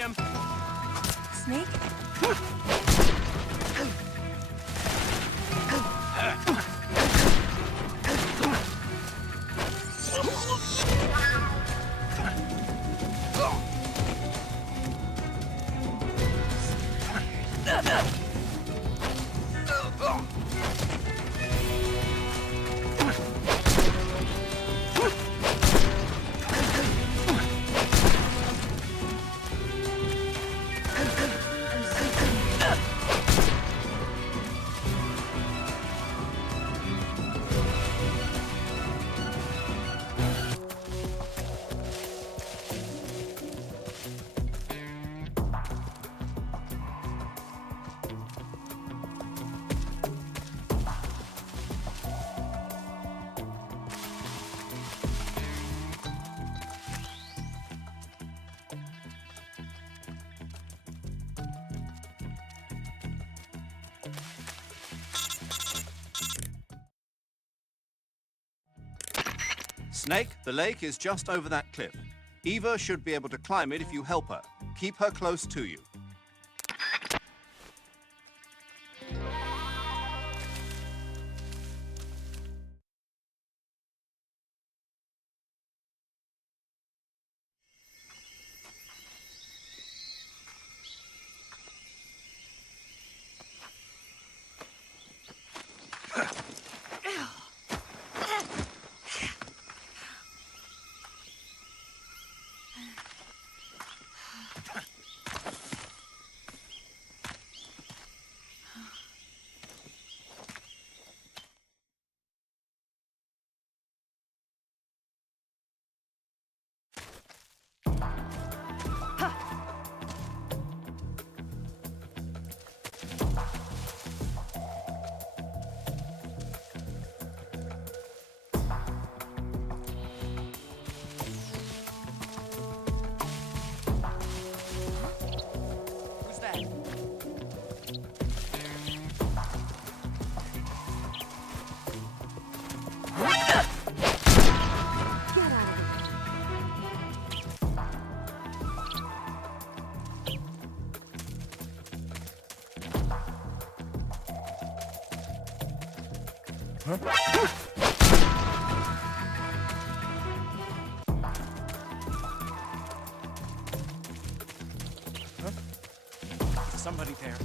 him. Snake? Snake, the lake is just over that cliff. Eva should be able to climb it if you help her. Keep her close to you. Who's that? Get out of it. Is somebody there?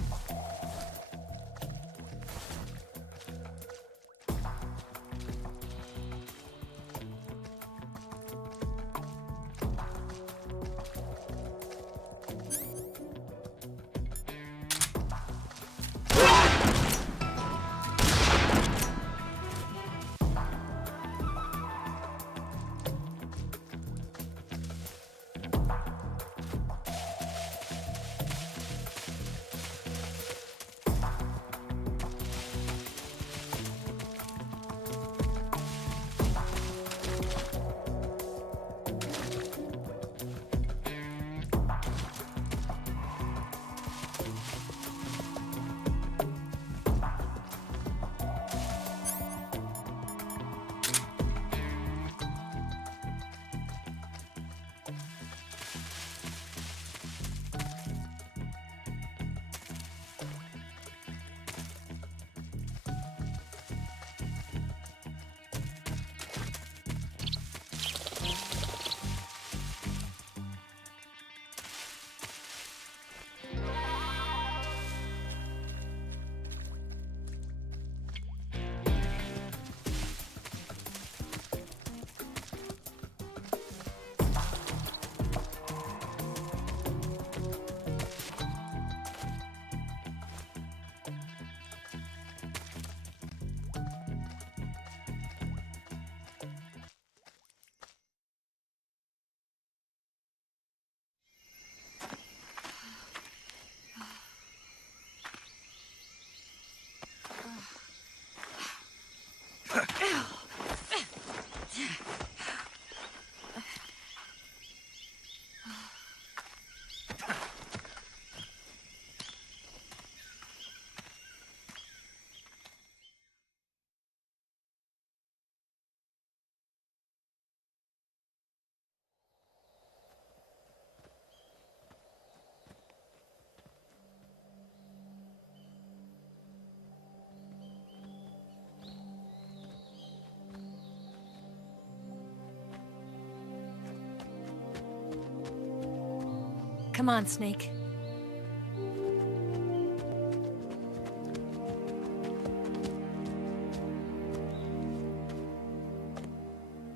Come on, Snake.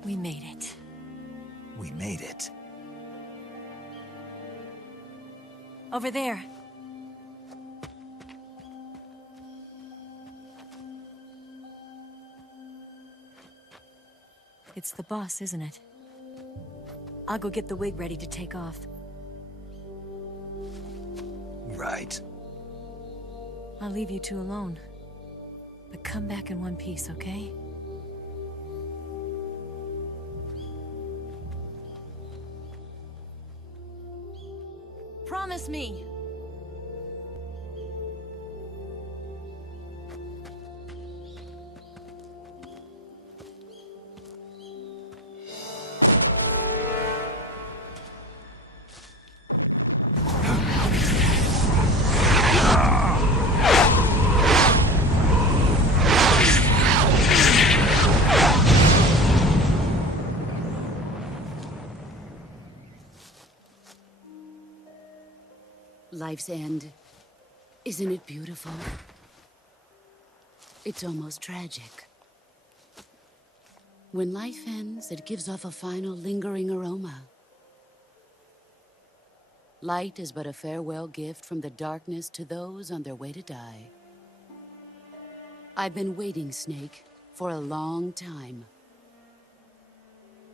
We made it. We made it. Over there. It's the boss, isn't it? I'll go get the wig ready to take off. Right. I'll leave you two alone. But come back in one piece, okay? Promise me! Life's end. Isn't it beautiful? It's almost tragic. When life ends, it gives off a final lingering aroma. Light is but a farewell gift from the darkness to those on their way to die. I've been waiting, Snake, for a long time.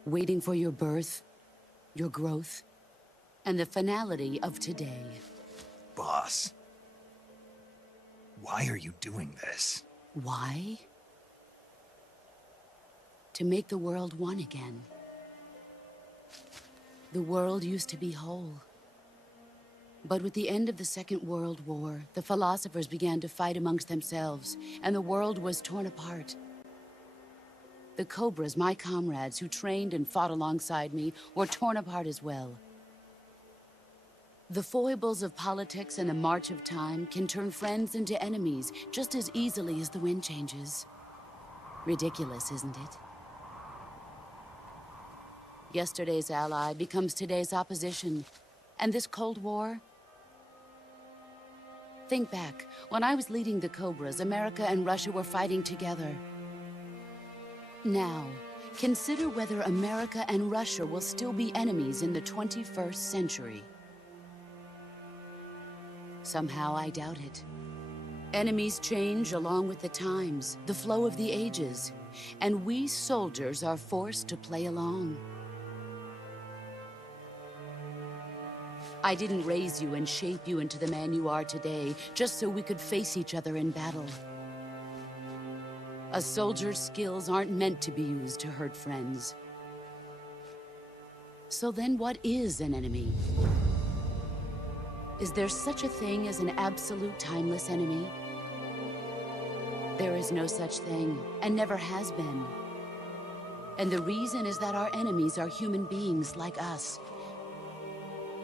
Waiting for your birth, your growth, and the finality of today. Boss. Why are you doing this? Why? To make the world one again. The world used to be whole. But with the end of the Second World War, the philosophers began to fight amongst themselves, and the world was torn apart. The Cobras, my comrades who trained and fought alongside me, were torn apart as well. The foibles of politics and the march of time can turn friends into enemies just as easily as the wind changes. Ridiculous, isn't it? Yesterday's ally becomes today's opposition. And this Cold War? Think back. When I was leading the Cobras, America and Russia were fighting together. Now, consider whether America and Russia will still be enemies in the 21st century. Somehow I doubt it. Enemies change along with the times, the flow of the ages, and we soldiers are forced to play along. I didn't raise you and shape you into the man you are today just so we could face each other in battle. A soldier's skills aren't meant to be used to hurt friends. So then what is an enemy? Is there such a thing as an absolute timeless enemy? There is no such thing, and never has been. And the reason is that our enemies are human beings like us.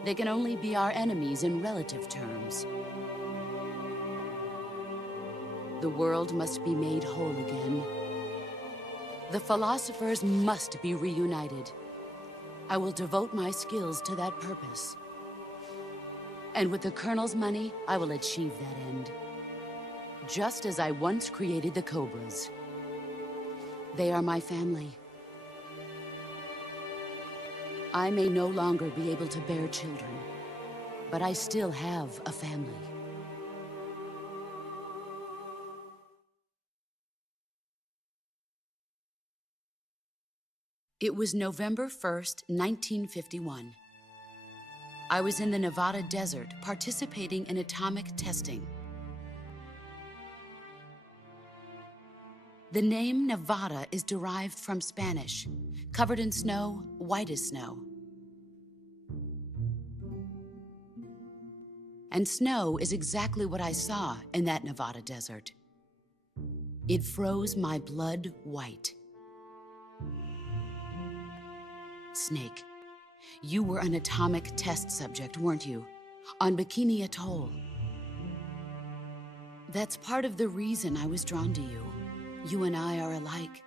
They can only be our enemies in relative terms. The world must be made whole again. The philosophers must be reunited. I will devote my skills to that purpose. And with the Colonel's money, I will achieve that end. Just as I once created the Cobras. They are my family. I may no longer be able to bear children, but I still have a family. It was November 1st, 1951. I was in the Nevada desert participating in atomic testing. The name Nevada is derived from Spanish, covered in snow, white as snow. And snow is exactly what I saw in that Nevada desert. It froze my blood white. Snake, you were an atomic test subject, weren't you? On Bikini Atoll. That's part of the reason I was drawn to you. You and I are alike.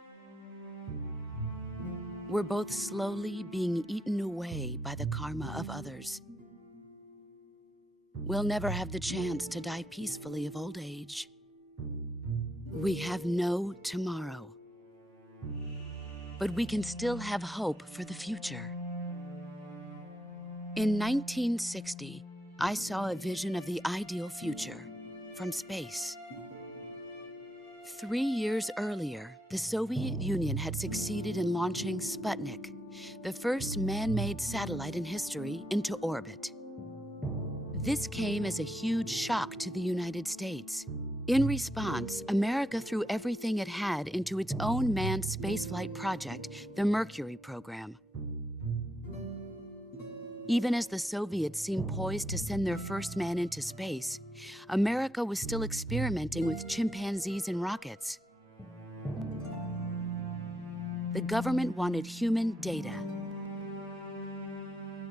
We're both slowly being eaten away by the karma of others. we'll never have the chance to die peacefully of old age. We have no tomorrow. But we can still have hope for the future. In 1960, I saw a vision of the ideal future from space. 3 years earlier, the Soviet Union had succeeded in launching Sputnik, the first man-made satellite in history, into orbit. This came as a huge shock to the United States. In response, America threw everything it had into its own manned spaceflight project, the Mercury program. Even as the Soviets seemed poised to send their first man into space, America was still experimenting with chimpanzees and rockets. The government wanted human data.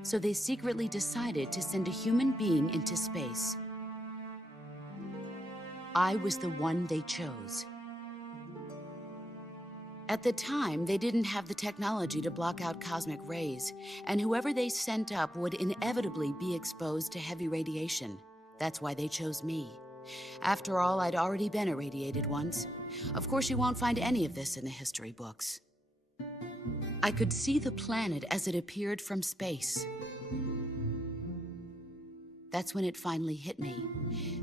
So they secretly decided to send a human being into space. I was the one they chose. At the time, they didn't have the technology to block out cosmic rays, and whoever they sent up would inevitably be exposed to heavy radiation. That's why they chose me. After all, I'd already been irradiated once. Of course, you won't find any of this in the history books. I could see the planet as it appeared from space. That's when it finally hit me.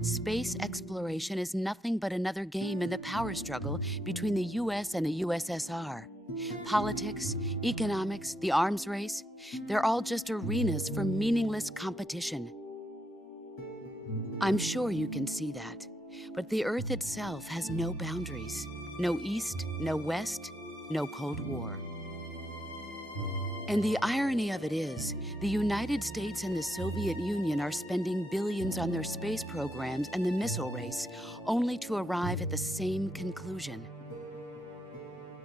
Space exploration is nothing but another game in the power struggle between the US and the USSR. Politics, economics, the arms race, they're all just arenas for meaningless competition. I'm sure you can see that, but the Earth itself has no boundaries. No East, no West, no Cold War. And the irony of it is, the United States and the Soviet Union are spending billions on their space programs and the missile race, only to arrive at the same conclusion.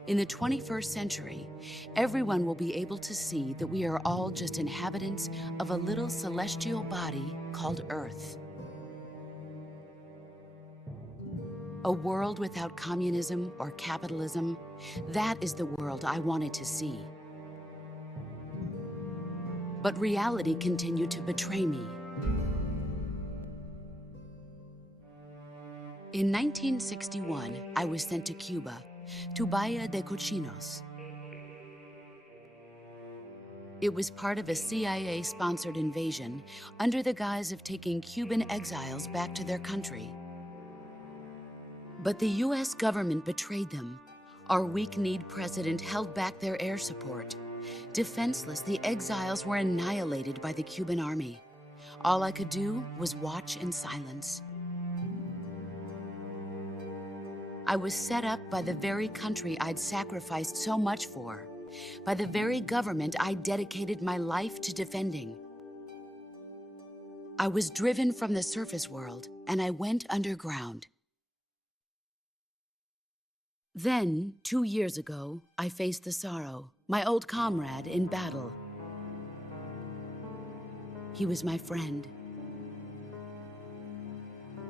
In the 21st century, everyone will be able to see that we are all just inhabitants of a little celestial body called Earth. A world without communism or capitalism, that is the world I wanted to see. But reality continued to betray me. In 1961, I was sent to Cuba, to Bahia de Cochinos. It was part of a CIA-sponsored invasion under the guise of taking Cuban exiles back to their country. But the US government betrayed them. Our weak-kneed president held back their air support. Defenseless, the exiles were annihilated by the Cuban army. All I could do was watch in silence. I was set up by the very country I'd sacrificed so much for, by the very government I dedicated my life to defending. I was driven from the surface world, and I went underground. Then, 2 years ago, I faced the Sorrow, my old comrade in battle. He was my friend.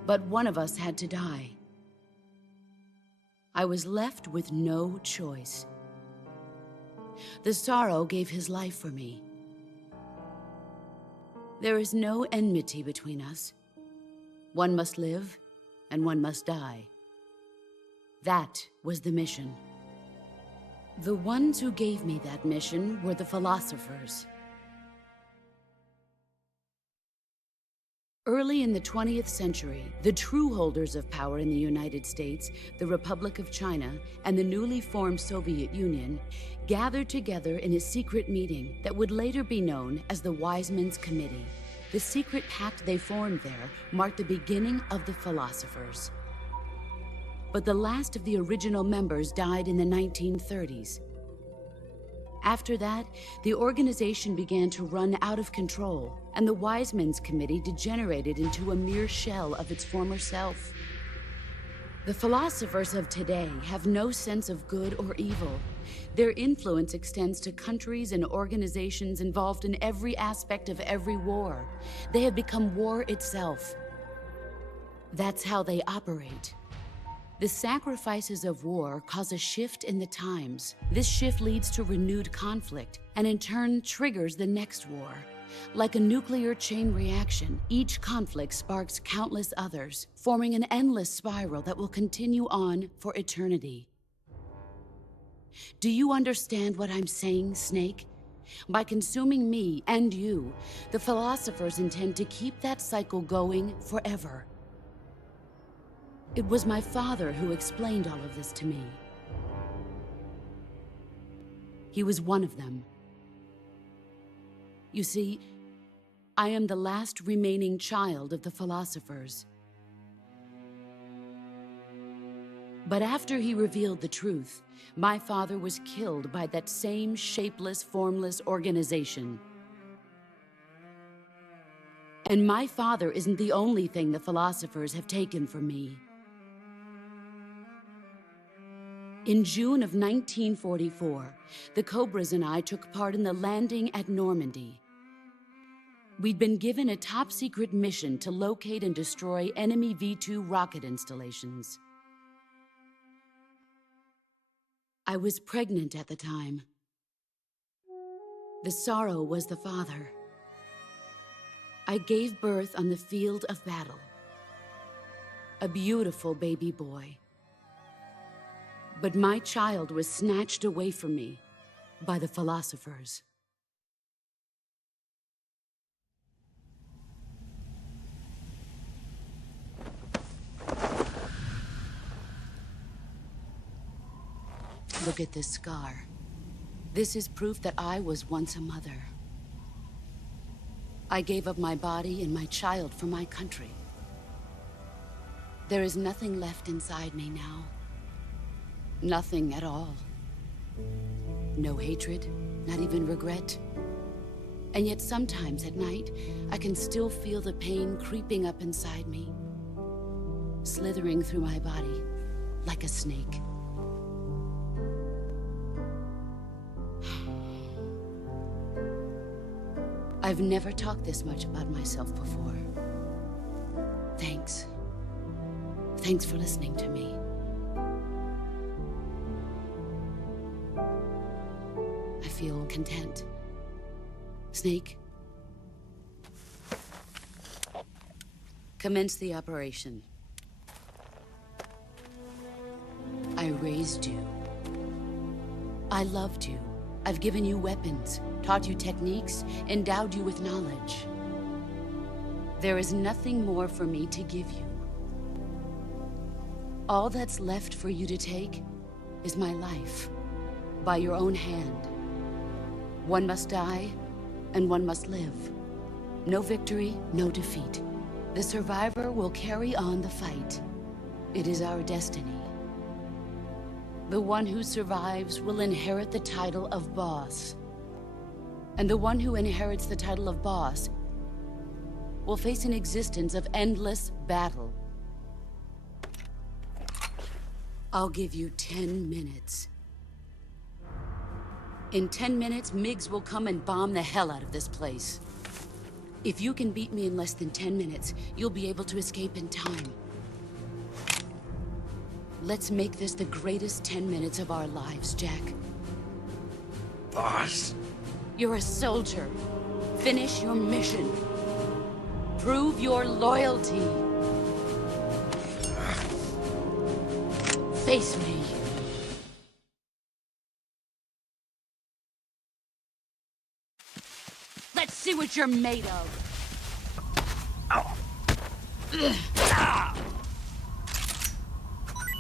But one of us had to die. I was left with no choice. The Sorrow gave his life for me. There is no enmity between us. One must live, and one must die. That was the mission. The ones who gave me that mission were the philosophers. Early in the 20th century, the true holders of power in the United States, the Republic of China, and the newly formed Soviet Union gathered together in a secret meeting that would later be known as the Wiseman's Committee. The secret pact they formed there marked the beginning of the philosophers. But the last of the original members died in the 1930s. After that, the organization began to run out of control, and the Wiseman's Committee degenerated into a mere shell of its former self. The philosophers of today have no sense of good or evil. Their influence extends to countries and organizations involved in every aspect of every war. They have become war itself. That's how they operate. The sacrifices of war cause a shift in the times. This shift leads to renewed conflict, and in turn triggers the next war. Like a nuclear chain reaction, each conflict sparks countless others, forming an endless spiral that will continue on for eternity. Do you understand what I'm saying, Snake? By consuming me and you, the philosophers intend to keep that cycle going forever. It was my father who explained all of this to me. He was one of them. You see, I am the last remaining child of the philosophers. But after he revealed the truth, my father was killed by that same shapeless, formless organization. And my father isn't the only thing the philosophers have taken from me. In June of 1944, the Cobras and I took part in the landing at Normandy. We'd been given a top-secret mission to locate and destroy enemy V-2 rocket installations. I was pregnant at the time. The sorrow was the father. I gave birth on the field of battle. A beautiful baby boy. But my child was snatched away from me by the philosophers. Look at this scar. This is proof that I was once a mother. I gave up my body and my child for my country. There is nothing left inside me now. Nothing at all. No hatred, not even regret. And yet sometimes at night, I can still feel the pain creeping up inside me, slithering through my body like a snake. I've never talked this much about myself before. Thanks. Thanks for listening to me. I feel content. Snake, commence the operation. I raised you. I loved you. I've given you weapons, taught you techniques, endowed you with knowledge. There is nothing more for me to give you. All that's left for you to take is my life, by your own hand. One must die, and one must live. No victory, no defeat. The survivor will carry on the fight. It is our destiny. The one who survives will inherit the title of boss. And the one who inherits the title of boss will face an existence of endless battle. I'll give you 10 minutes. In 10 minutes, MiGs will come and bomb the hell out of this place. If you can beat me in less than 10 minutes, you'll be able to escape in time. Let's make this the greatest 10 minutes of our lives, Jack. Boss. You're a soldier. Finish your mission. Prove your loyalty. Face me. Let's see what you're made of.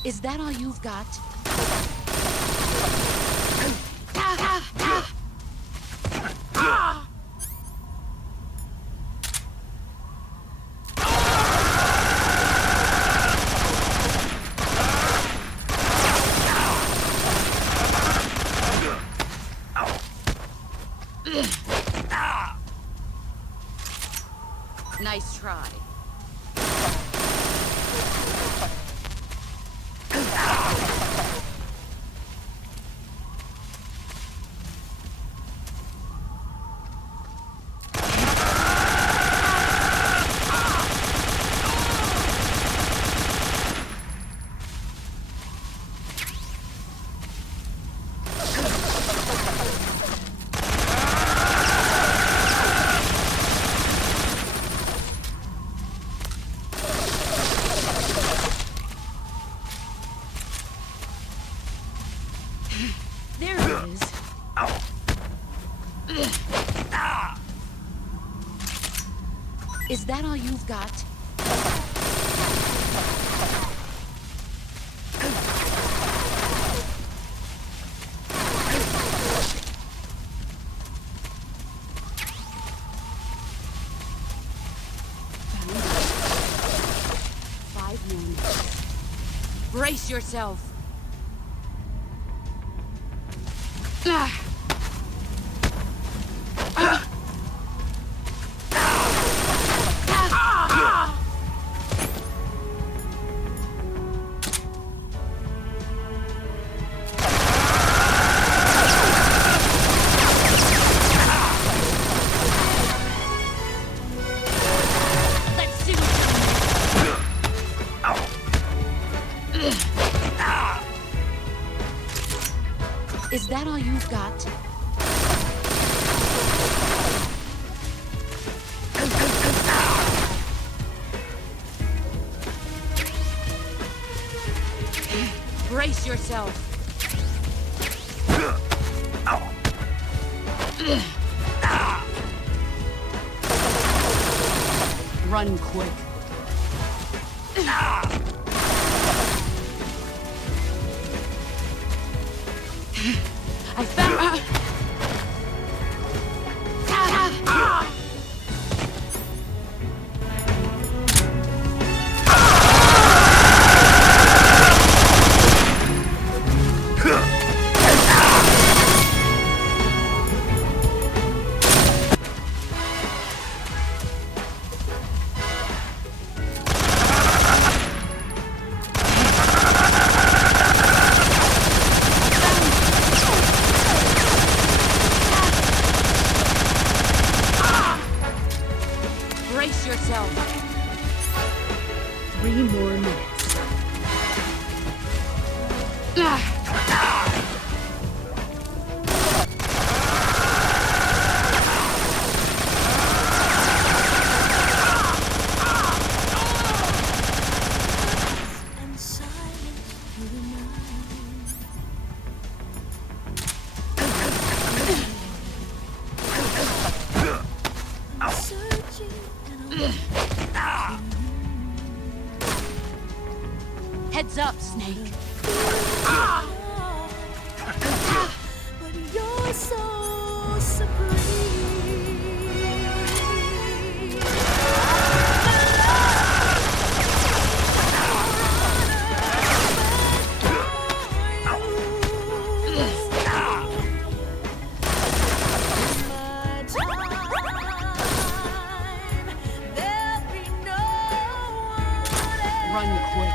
Is that all you've got? Nice try. Is that all you've got? Brace yourself. Let's see Is that all you've got? Brace yourself. Run quick. I found... Brace yourself. 3 more minutes. Heads up, Snake. But you're so supreme. Run quick.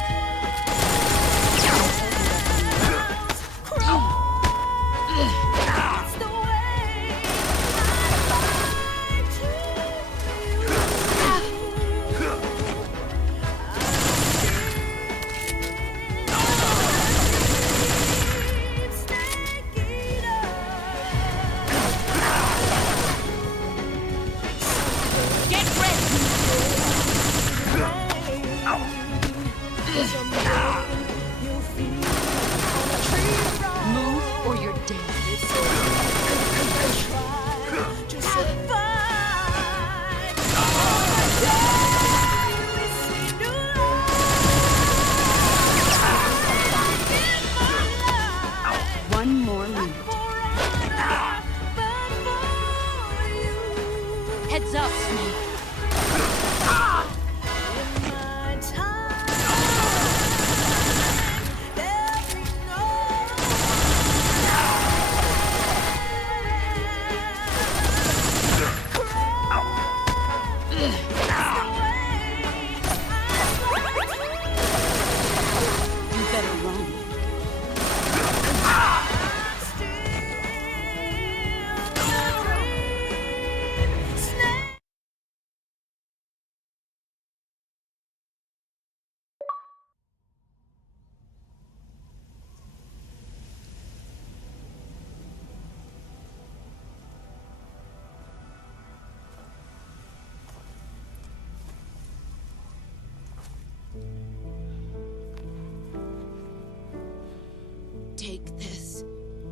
Move or you're dead. One more minute. Heads up, Snake. You better run. Take this.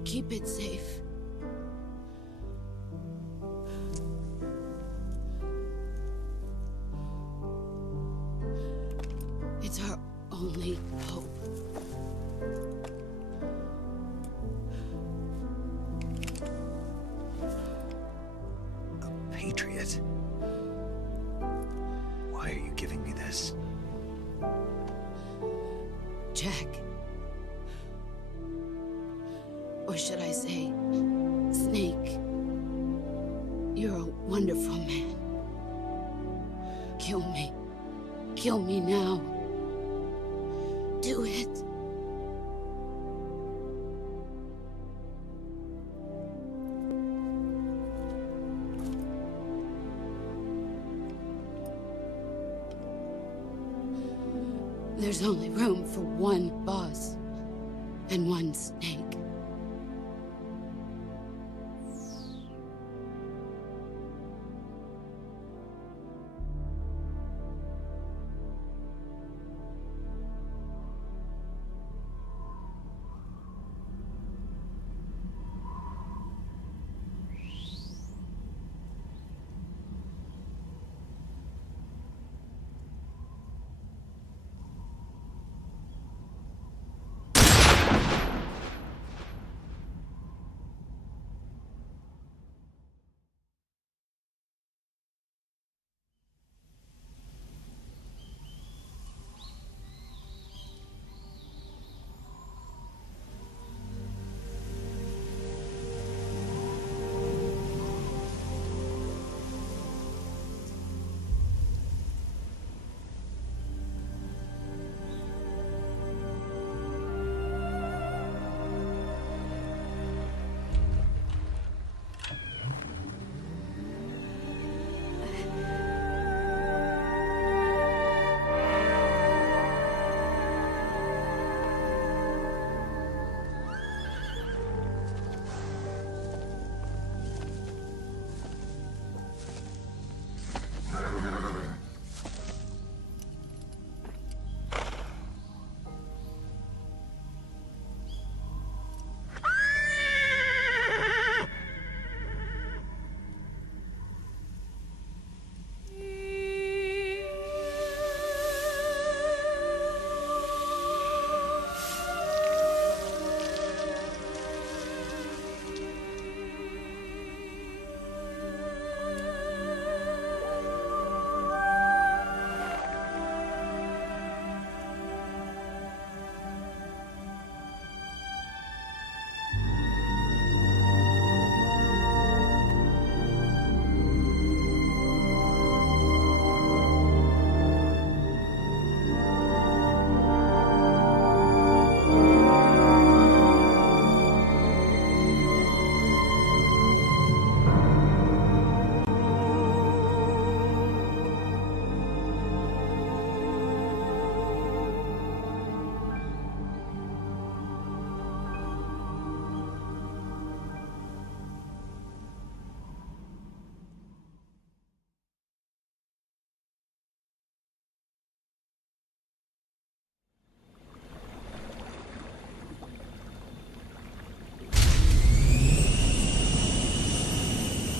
Keep it safe. only hope. A patriot? Why are you giving me this? Jack. Or should I say, Snake. You're a wonderful man. Kill me. Kill me now. Do it. There's only room for one boss and one snake.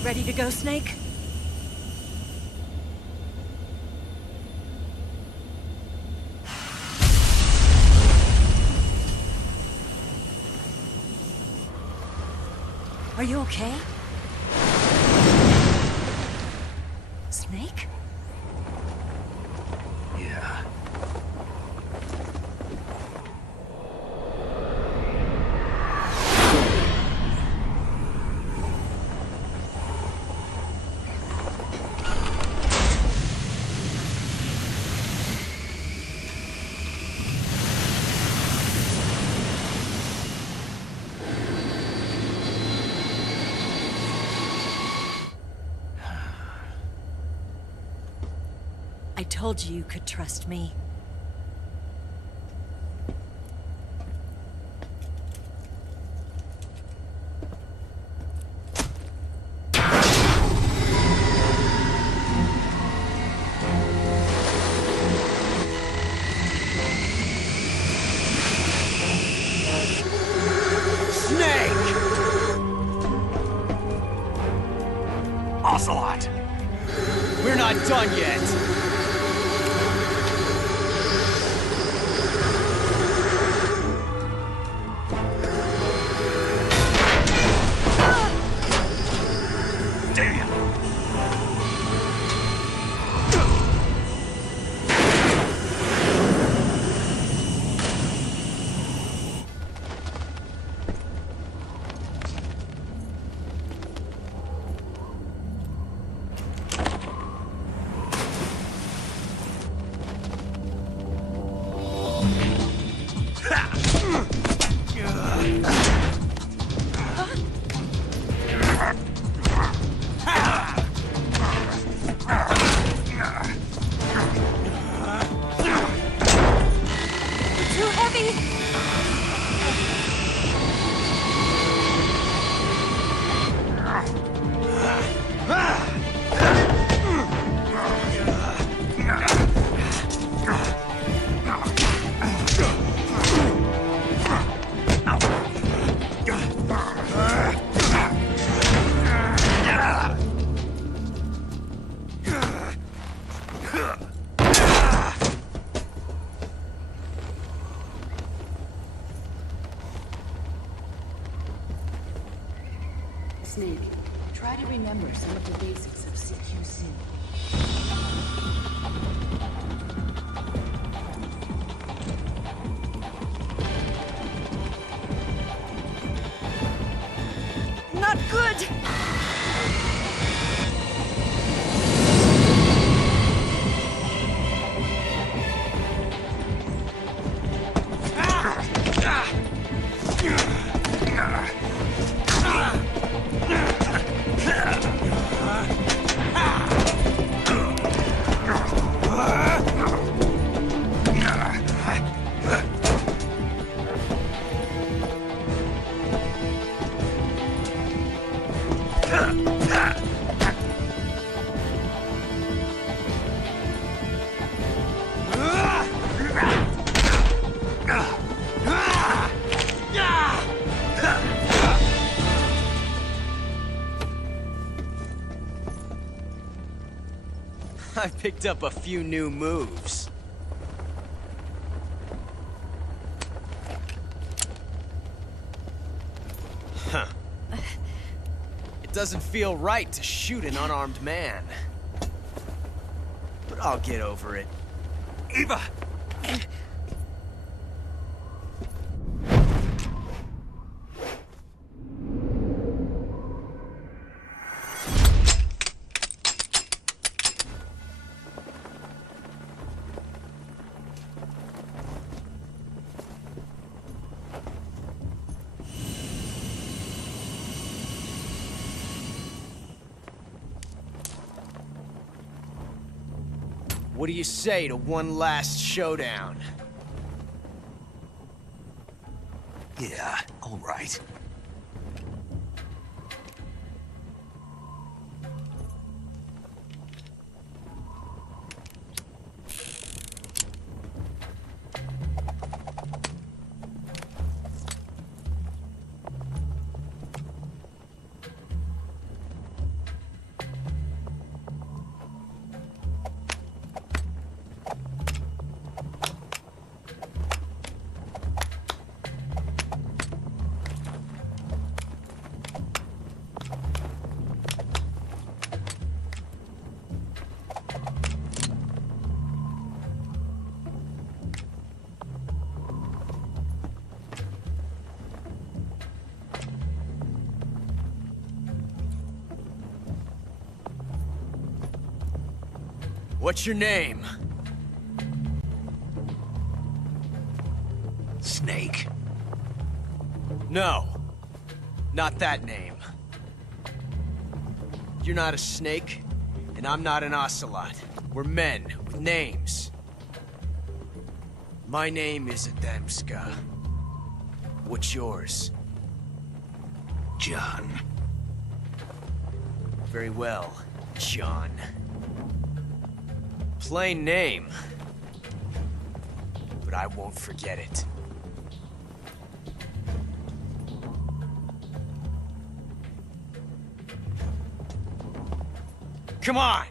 Ready to go, Snake? Are you okay? Snake? Yeah. I told you you could trust me. Snake! Ocelot! We're not done yet! Snake, try to remember some of the basics of CQC. Not good! I picked up a few new moves. Huh. It doesn't feel right to shoot an unarmed man. But I'll get over it. Eva! What do you say to one last showdown? Yeah, all right. What's your name? Snake. No. Not that name. You're not a snake, and I'm not an ocelot. We're men with names. My name is Adamska. What's yours? John. Very well, John. Plain name. But I won't forget it. Come on!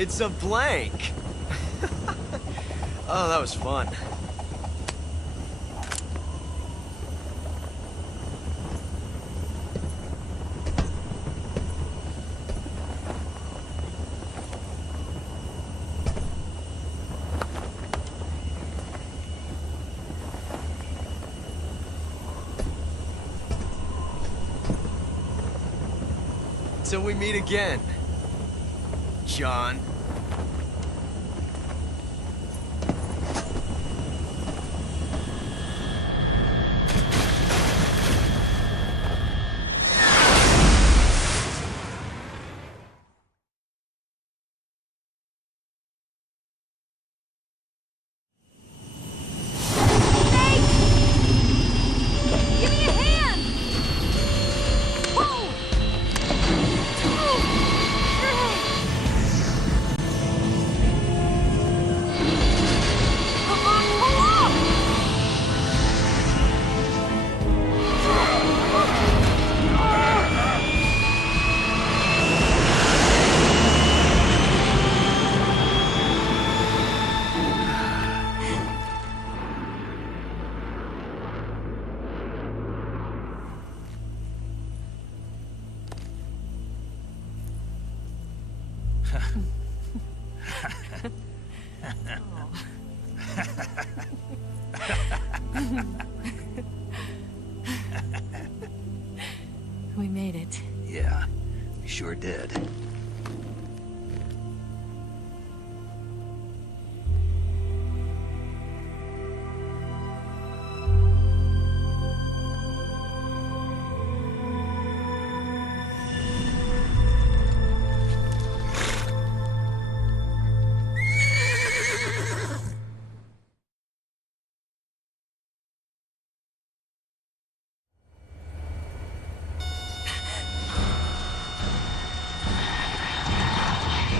It's a blank. Oh, that was fun. Till we meet again, John. Give me a hand! Whoa! Come on, pull up! We made it. Yeah, we sure did.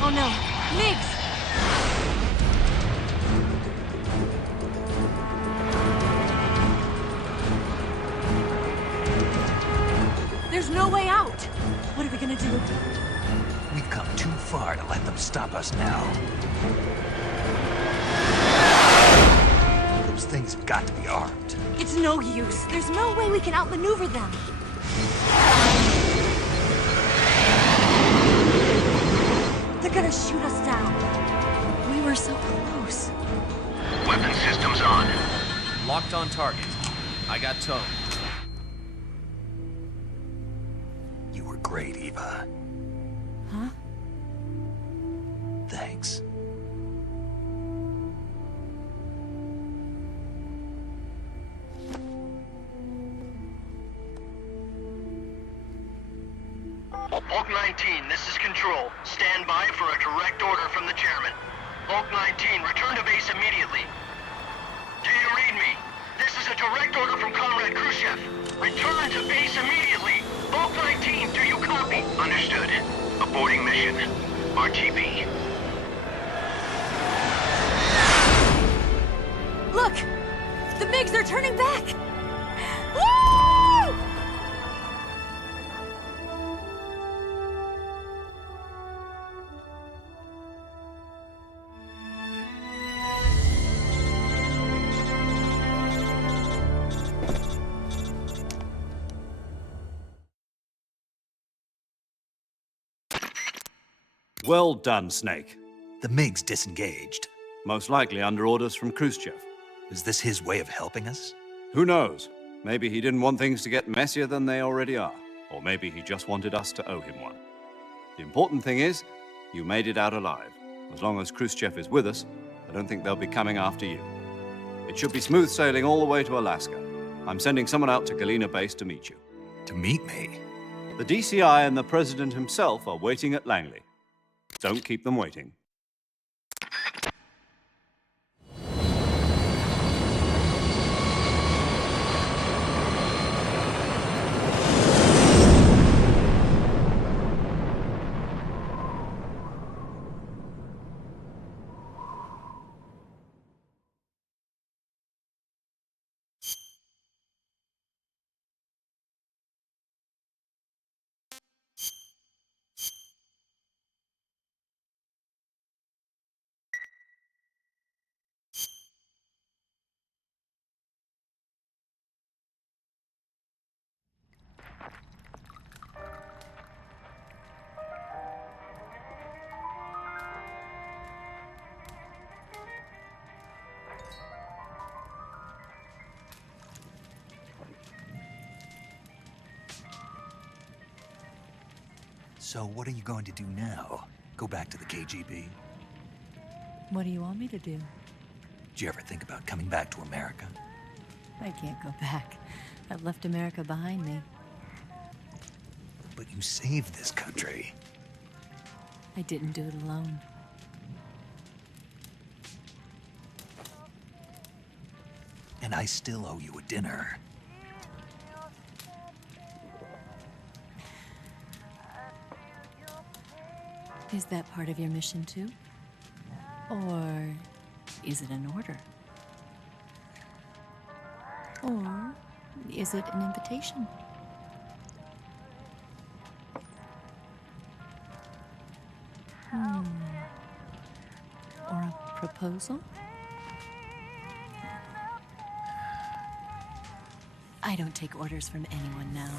Oh no, Migs! There's no way out! What are we gonna do? We've come too far to let them stop us now. Those things have got to be armed. It's no use. There's no way we can outmaneuver them. They're gonna shoot us down. We were so close. Weapon systems on. Locked on target. I got towed. You were great, Eva. Huh? Thanks. Bulk 19, this is Control. Stand by for a direct order from the chairman. Bulk 19, return to base immediately. Do you read me? This is a direct order from Comrade Khrushchev. Return to base immediately. Bulk 19, do you copy? Understood. Aborting mission. RTB. Look! The MiGs are turning back! Woo! Well done, Snake. The MiGs disengaged. Most likely under orders from Khrushchev. Is this his way of helping us? Who knows? Maybe he didn't want things to get messier than they already are. Or maybe he just wanted us to owe him one. The important thing is, you made it out alive. As long as Khrushchev is with us, I don't think they'll be coming after you. It should be smooth sailing all the way to Alaska. I'm sending someone out to Galena Base to meet you. To meet me? The DCI and the President himself are waiting at Langley. Don't keep them waiting. So what are you going to do now? Go back to the KGB? What do you want me to do? Did you ever think about coming back to America? I can't go back. I've left America behind me. But you saved this country. I didn't do it alone. And I still owe you a dinner. Is that part of your mission too? Or is it an order? Or is it an invitation? Or a proposal? I don't take orders from anyone now.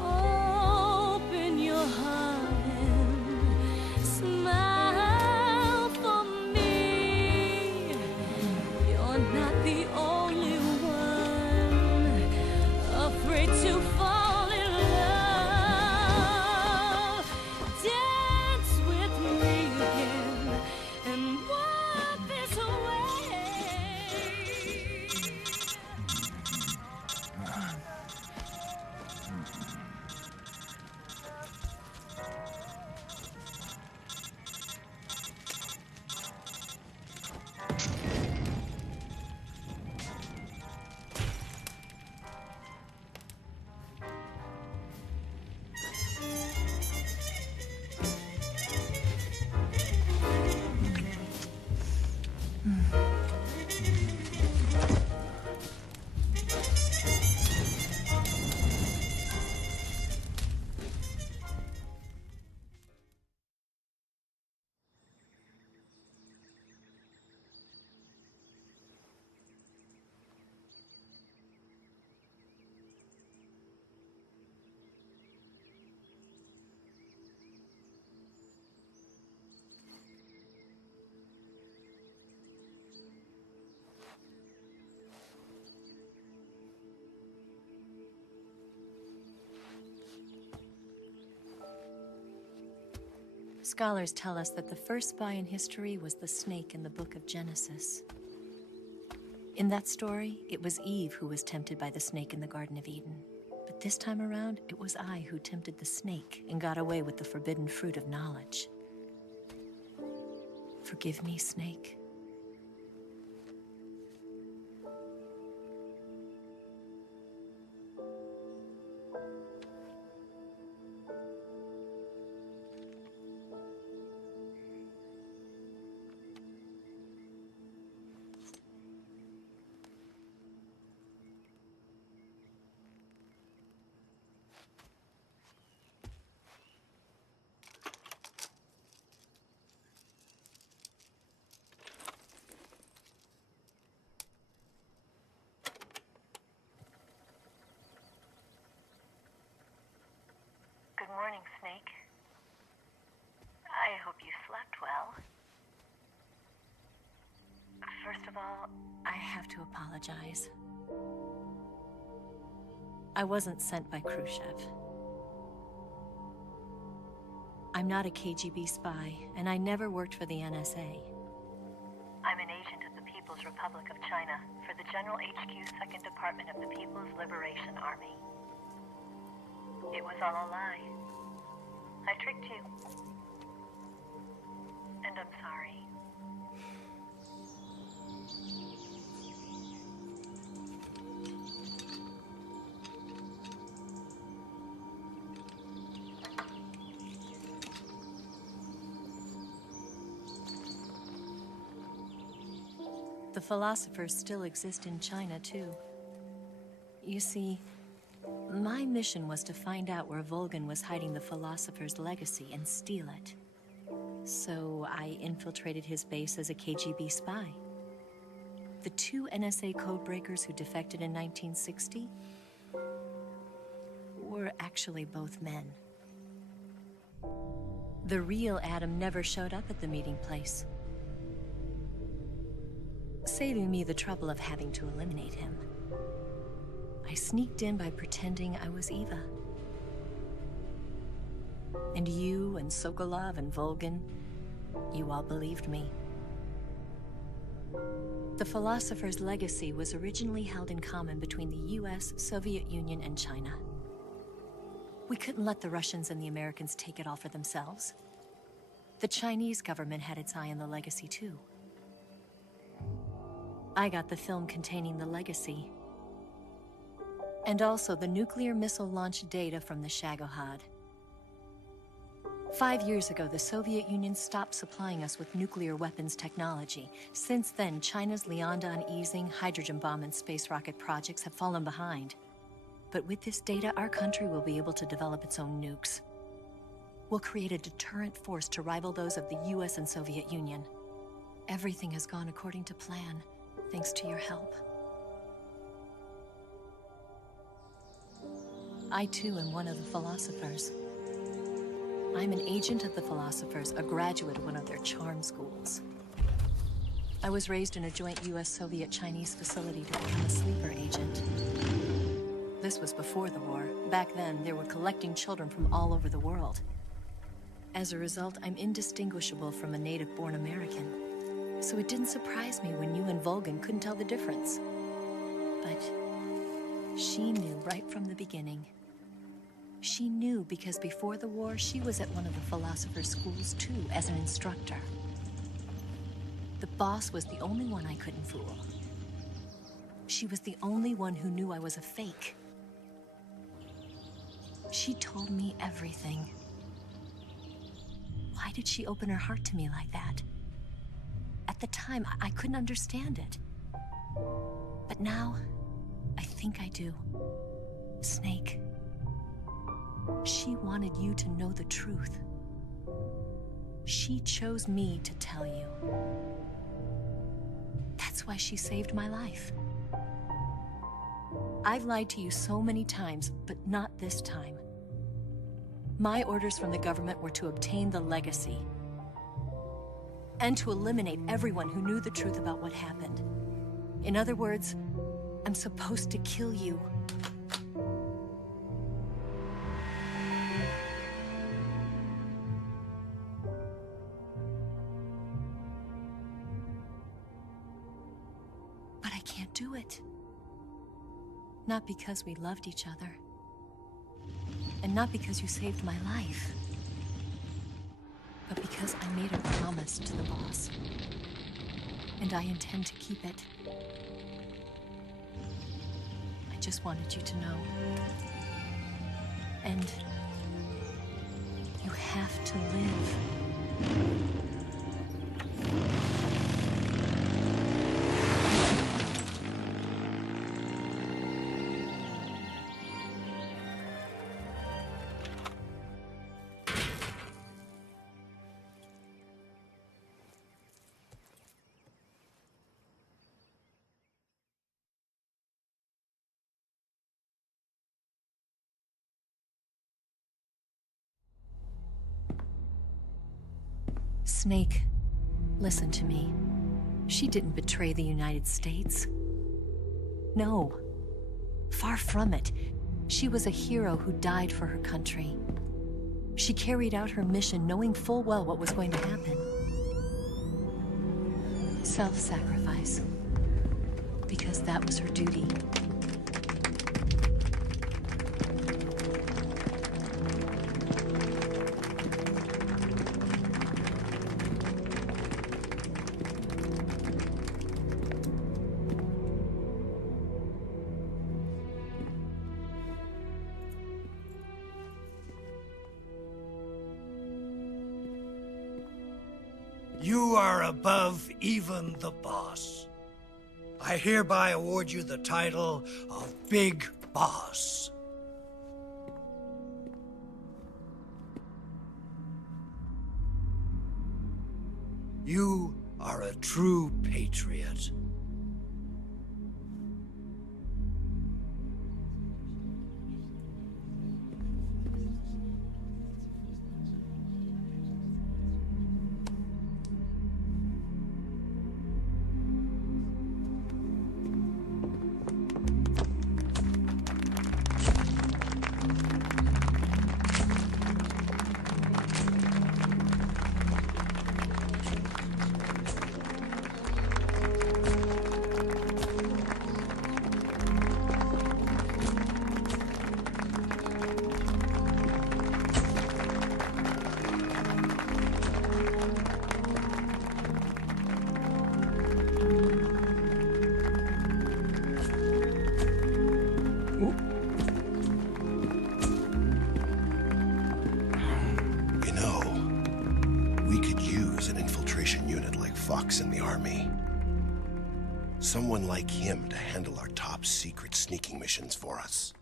Open your heart and smile for me. You're not the only one afraid to fall in love. Dance with me again and wipe this away. Scholars tell us that the first spy in history was the snake in the book of Genesis. In that story, it was Eve who was tempted by the snake in the Garden of Eden. But this time around, it was I who tempted the snake and got away with the forbidden fruit of knowledge. Forgive me, snake. Good morning, Snake. I hope you slept well. First of all, I have to apologize. I wasn't sent by Khrushchev. I'm not a KGB spy, and I never worked for the NSA. I'm an agent of the People's Republic of China for the General HQ 2nd Department of the People's Liberation Army. It was all a lie. I tricked you. And I'm sorry. The philosophers still exist in China, too. You see, my mission was to find out where Volgin was hiding the philosopher's legacy and steal it. So I infiltrated his base as a KGB spy. The two NSA codebreakers who defected in 1960 were actually both men. The real Adam never showed up at the meeting place, saving me the trouble of having to eliminate him. I sneaked in by pretending I was Eva. And you and Sokolov and Volgin, you all believed me. The Philosopher's legacy was originally held in common between the US, Soviet Union, and China. We couldn't let the Russians and the Americans take it all for themselves. The Chinese government had its eye on the legacy too. I got the film containing the legacy, and also the nuclear missile launch data from the Shagohod. 5 years ago, the Soviet Union stopped supplying us with nuclear weapons technology. Since then, China's Liaodong easing, hydrogen bomb, and space rocket projects have fallen behind. But with this data, our country will be able to develop its own nukes. We'll create a deterrent force to rival those of the US and Soviet Union. Everything has gone according to plan, thanks to your help. I too am one of the Philosophers. I'm an agent of the Philosophers, a graduate of one of their charm schools. I was raised in a joint US-Soviet-Chinese facility to become a sleeper agent. This was before the war. Back then, they were collecting children from all over the world. As a result, I'm indistinguishable from a native-born American. So it didn't surprise me when you and Volgin couldn't tell the difference. But she knew right from the beginning. She knew because before the war, she was at one of the Philosopher's schools too, as an instructor. The boss was the only one I couldn't fool. She was the only one who knew I was a fake. She told me everything. Why did she open her heart to me like that? At the time, I couldn't understand it. But now, I think I do. Snake. She wanted you to know the truth. She chose me to tell you. That's why she saved my life. I've lied to you so many times, but not this time. My orders from the government were to obtain the legacy and to eliminate everyone who knew the truth about what happened. In other words, I'm supposed to kill you. But I can't do it. Not because we loved each other. And not because you saved my life. But because I made a promise to the boss. And I intend to keep it. I just wanted you to know. And you have to live. Snake, listen to me. She didn't betray the United States. No. Far from it. She was a hero who died for her country. She carried out her mission knowing full well what was going to happen. Self-sacrifice. Because that was her duty. You are above even the boss. I hereby award you the title of Big Boss. You are a true patriot. fox in the army. Someone like him to handle our top secret sneaking missions for us.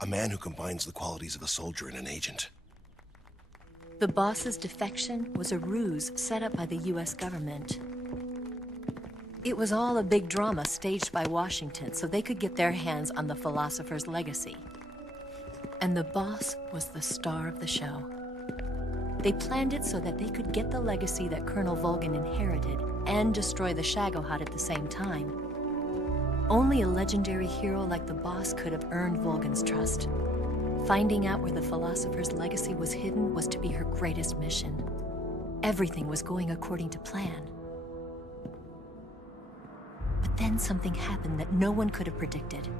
A man who combines the qualities of a soldier and an agent. The boss's defection was a ruse set up by the US government. It was all a big drama staged by Washington so they could get their hands on the philosopher's legacy. And the boss was the star of the show. They planned it so that they could get the legacy that Colonel Volgin inherited and destroy the Shagohod at the same time. Only a legendary hero like the boss could have earned Volgin's trust. Finding out where the philosopher's legacy was hidden was to be her greatest mission. Everything was going according to plan. But then something happened that no one could have predicted.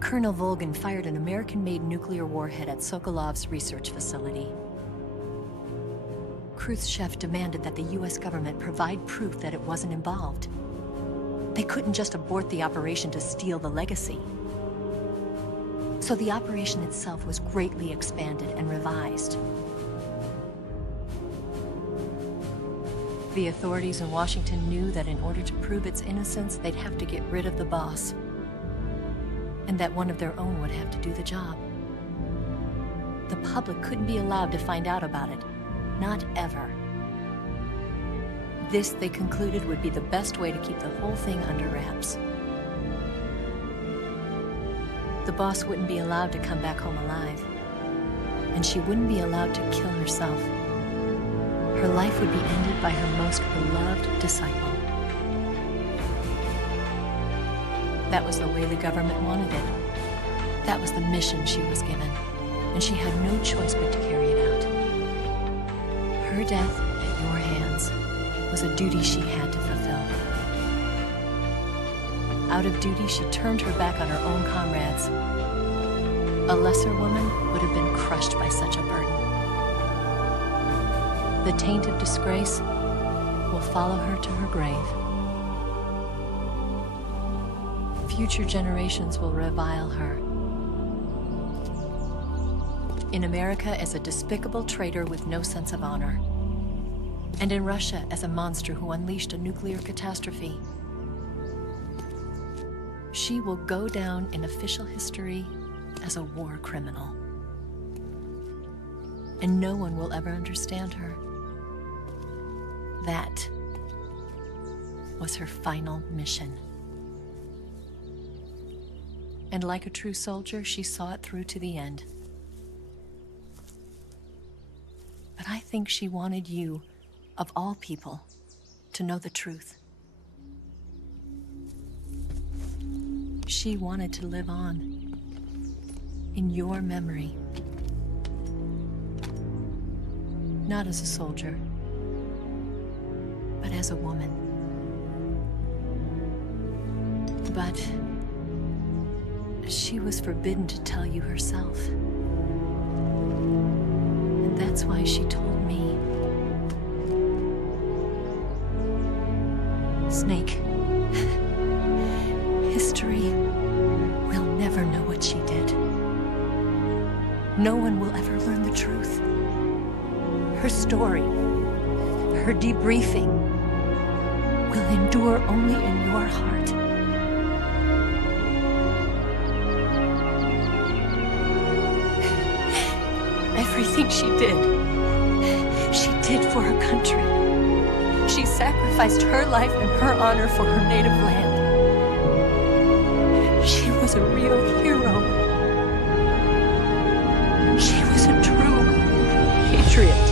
Colonel Volgin fired an American-made nuclear warhead at Sokolov's research facility. Khrushchev demanded that the US government provide proof that it wasn't involved. They couldn't just abort the operation to steal the legacy. So the operation itself was greatly expanded and revised. The authorities in Washington knew that in order to prove its innocence, they'd have to get rid of the boss. And that one of their own would have to do the job. The public couldn't be allowed to find out about it. Not ever. This, they concluded, would be the best way to keep the whole thing under wraps. The boss wouldn't be allowed to come back home alive. And she wouldn't be allowed to kill herself. Her life would be ended by her most beloved disciple. That was the way the government wanted it. That was the mission she was given, and she had no choice but to carry it out. Her death at your hands was a duty she had to fulfill. Out of duty, she turned her back on her own comrades. A lesser woman would have been crushed by such a burden. The taint of disgrace will follow her to her grave. Future generations will revile her. In America as a despicable traitor with no sense of honor. And in Russia as a monster who unleashed a nuclear catastrophe. She will go down in official history as a war criminal. And no one will ever understand her. That was her final mission. And like a true soldier, she saw it through to the end. But I think she wanted you, of all people, to know the truth. She wanted to live on, in your memory. Not as a soldier, but as a woman. But she was forbidden to tell you herself. And that's why she told me. Snake, history will never know what she did. No one will ever learn the truth. Her story, her debriefing, will endure only in your heart. Everything she did for her country. She sacrificed her life and her honor for her native land. She was a real hero. She was a true patriot.